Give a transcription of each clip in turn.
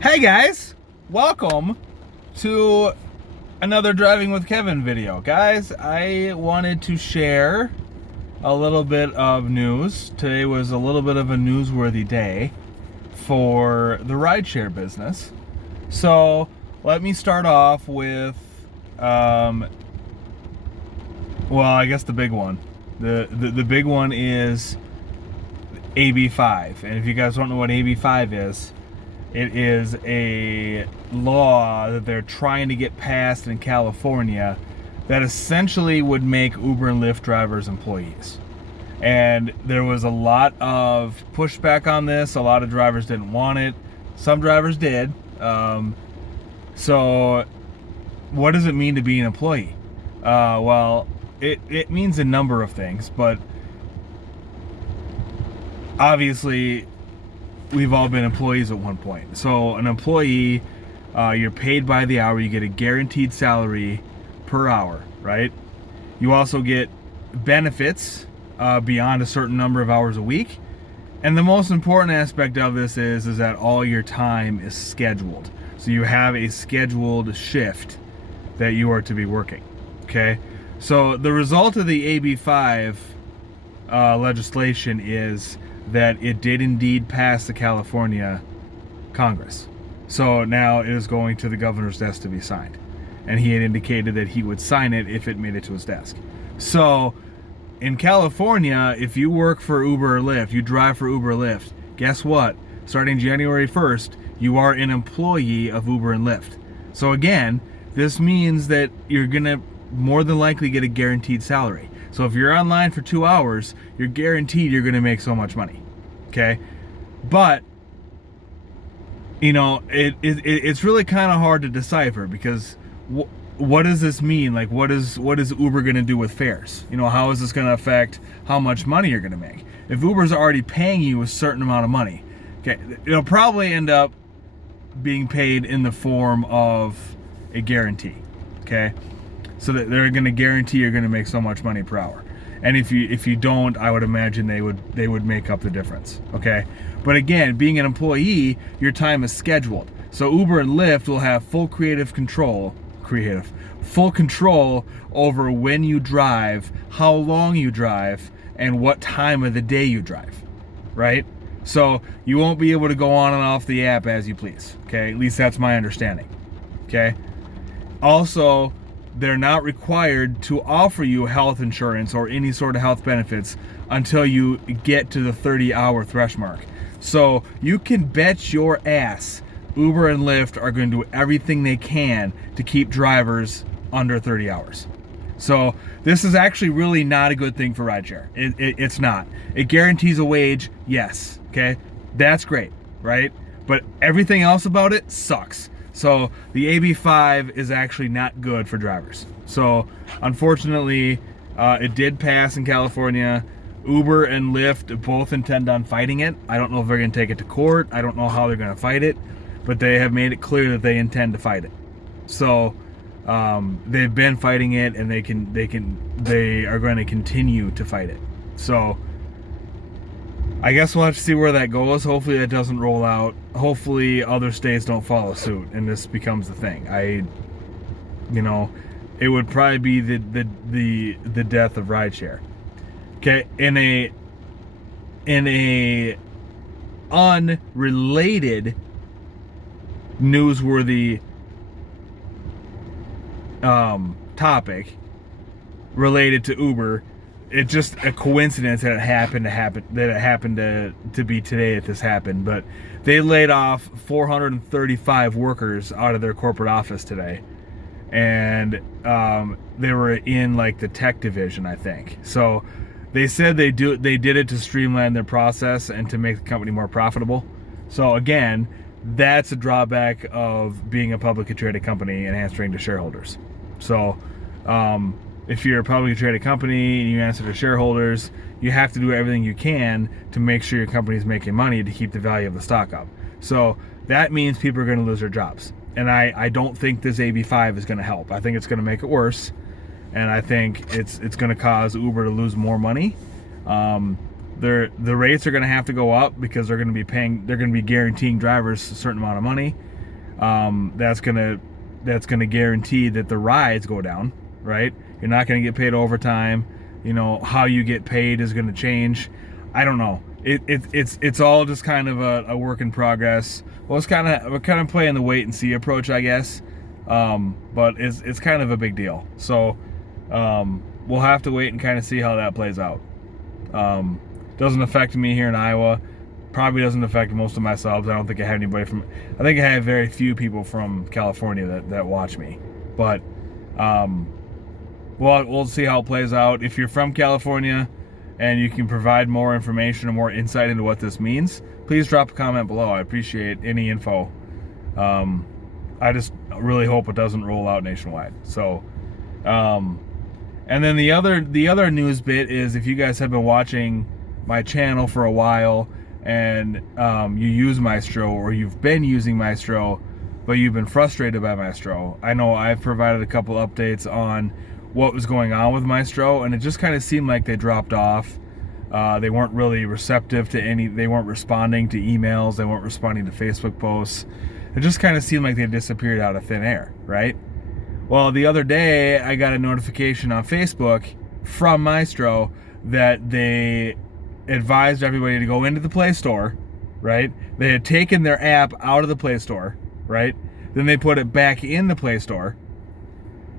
Hey guys, welcome to another Driving with Kevin video. Guys, I wanted to share a little bit of news. Today was a little bit of a newsworthy day for the rideshare business. So let me start off with, well, I guess the big one. The big one is AB5. And if you guys don't know what AB5 is, it is a law that they're trying to get passed in California that essentially would make Uber and Lyft drivers employees. And there was a lot of pushback on this. A lot of drivers didn't want it. Some drivers did. So what does it mean to be an employee? Well, it means a number of things, but obviously we've all been employees at one point. So an employee, you're paid by the hour. You get a guaranteed salary per hour, right? You also get benefits beyond a certain number of hours a week. And the most important aspect of this is that all your time is scheduled. So you have a scheduled shift that you are to be working, okay? So the result of the AB5 legislation is that it did indeed pass the California Congress. So now it is going to the governor's desk to be signed. And he had indicated that he would sign it if it made it to his desk. So in California, if you work for Uber or Lyft, you drive for Uber or Lyft, guess what? Starting January 1st, you are an employee of Uber and Lyft. So again, this means that you're gonna more than likely get a guaranteed salary. So if you're online for 2 hours, you're guaranteed you're going to make so much money, okay? But, you know, it's really kind of hard to decipher because what does this mean? Like, what is Uber going to do with fares? You know, how is this going to affect how much money you're going to make? If Uber's already paying you a certain amount of money, okay, it'll probably end up being paid in the form of a guarantee, okay? So that they're going to guarantee you're going to make so much money per hour. And if you don't, I would imagine they would make up the difference, okay? But again, being an employee, your time is scheduled. So Uber and Lyft will have full control over when you drive, how long you drive, and what time of the day you drive, right? So you won't be able to go on and off the app as you please, okay? At least that's my understanding, okay? Also, they're not required to offer you health insurance or any sort of health benefits until you get to the 30-hour threshold mark. So you can bet your ass Uber and Lyft are going to do everything they can to keep drivers under 30 hours. So this is actually really not a good thing for rideshare. It's not. It guarantees a wage, yes, okay? That's great, right? But everything else about it sucks. So the AB5 is actually not good for drivers. So unfortunately, it did pass in California. Uber and Lyft both intend on fighting it. I don't know if they're going to take it to court. I don't know how they're going to fight it, but they have made it clear that they intend to fight it. So they've been fighting it, and they are going to continue to fight it. So I guess we'll have to see where that goes. Hopefully that doesn't roll out. Hopefully other states don't follow suit and this becomes the thing. It would probably be the death of rideshare. Okay, in a unrelated newsworthy topic related to Uber, it's just a coincidence that it happened to be today that this happened, but they laid off 435 workers out of their corporate office today, and they were in like the tech division, I think. So they said they did it to streamline their process and to make the company more profitable. So again, that's a drawback of being a publicly traded company and answering to shareholders. So if you're a publicly traded company and you answer to shareholders, you have to do everything you can to make sure your company is making money to keep the value of the stock up. So that means people are going to lose their jobs. And I don't think this AB5 is going to help. I think it's going to make it worse. And I think it's going to cause Uber to lose more money. The rates are going to have to go up because they're going to be guaranteeing drivers a certain amount of money. that's gonna guarantee that the rides go down, right? You're not gonna get paid overtime. You know, how you get paid is gonna change. I don't know. It's all just kind of a work in progress. Well, we're kind of playing the wait and see approach, I guess. But it's kind of a big deal. So we'll have to wait and kind of see how that plays out. Doesn't affect me here in Iowa. Probably doesn't affect most of my subs. I don't think I have anybody from. I think I have very few people from California that watch me. But we'll see how it plays out. If you're from California and you can provide more information or more insight into what this means, please drop a comment below. I appreciate any info. I just really hope it doesn't roll out nationwide. So, and then the other news bit is, if you guys have been watching my channel for a while and you use Maestro, or you've been using Maestro but you've been frustrated by Maestro, I know I've provided a couple updates on what was going on with Maestro, and it just kind of seemed like they dropped off. They weren't really receptive to they weren't responding to emails, they weren't responding to Facebook posts. It just kind of seemed like they disappeared out of thin air, right? Well, the other day I got a notification on Facebook from Maestro that they advised everybody to go into the Play Store, right? They had taken their app out of the Play Store, right? Then they put it back in the Play Store.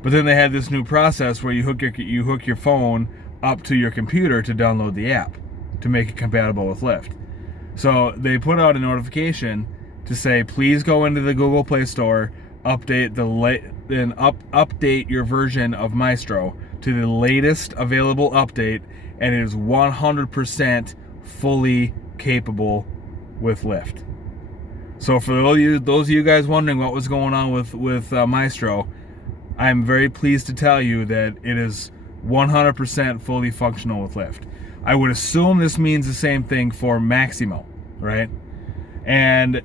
But then they had this new process where you hook your phone up to your computer to download the app to make it compatible with Lyft. So they put out a notification to say, please go into the Google Play Store, update your version of Maestro to the latest available update, and it is 100% fully capable with Lyft. So for those of you guys wondering what was going on with Maestro, I'm very pleased to tell you that it is 100% fully functional with Lyft. I would assume this means the same thing for Maximo, right? And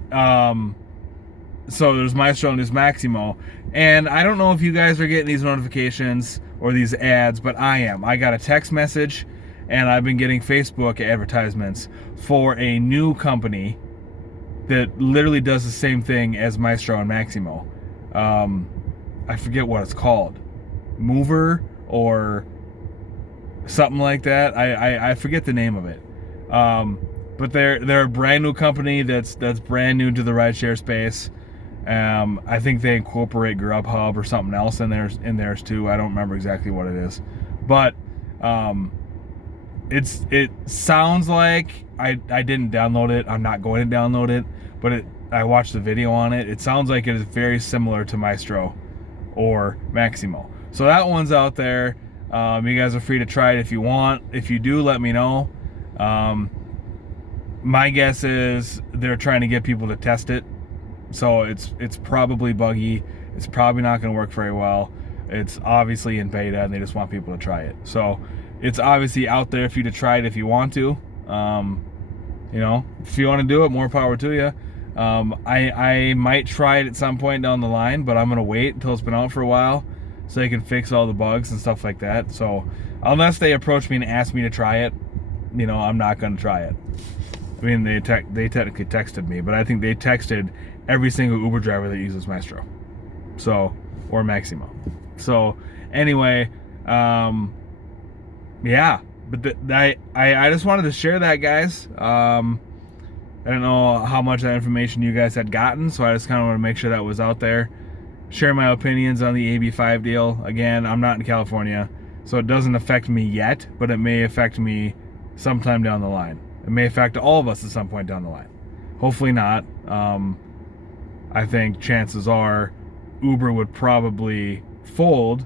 so there's Maestro and there's Maximo. And I don't know if you guys are getting these notifications or these ads, but I am. I got a text message, and I've been getting Facebook advertisements for a new company that literally does the same thing as Maestro and Maximo. I forget what it's called. Mover or something like that. I forget the name of it. But they're a brand new company that's brand new to the rideshare space. I think they incorporate Grubhub or something else in theirs too. I don't remember exactly what it is, but it sounds like I didn't download it. I'm not going to download it, but I watched the video on it. It sounds like it is very similar to Maestro or Maximo. So that one's out there. You guys are free to try it if you want. If you do, let me know. My guess is they're trying to get people to test it. So it's probably buggy. It's probably not going to work very well. It's obviously in beta, and they just want people to try it. So it's obviously out there for you to try it if you want to. You know, if you want to do it, more power to you. I might try it at some point down the line, but I'm going to wait until it's been out for a while so they can fix all the bugs and stuff like that. So unless they approach me and ask me to try it, you know, I'm not going to try it. I mean, they technically texted me, but I think they texted every single Uber driver that uses Maestro, so, or Maximo. So anyway, yeah, but I just wanted to share that, guys. I don't know how much of that information you guys had gotten, so I just kind of want to make sure that was out there. Share my opinions on the AB5 deal. Again, I'm not in California, so it doesn't affect me yet, but it may affect me sometime down the line. It may affect all of us at some point down the line. Hopefully not. I think chances are Uber would probably fold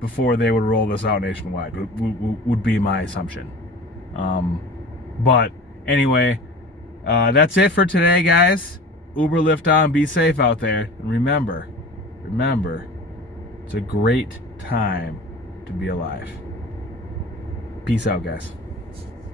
before they would roll this out nationwide, would be my assumption. But anyway, that's it for today, guys. Uber, Lyft on, be safe out there. And remember, it's a great time to be alive. Peace out, guys.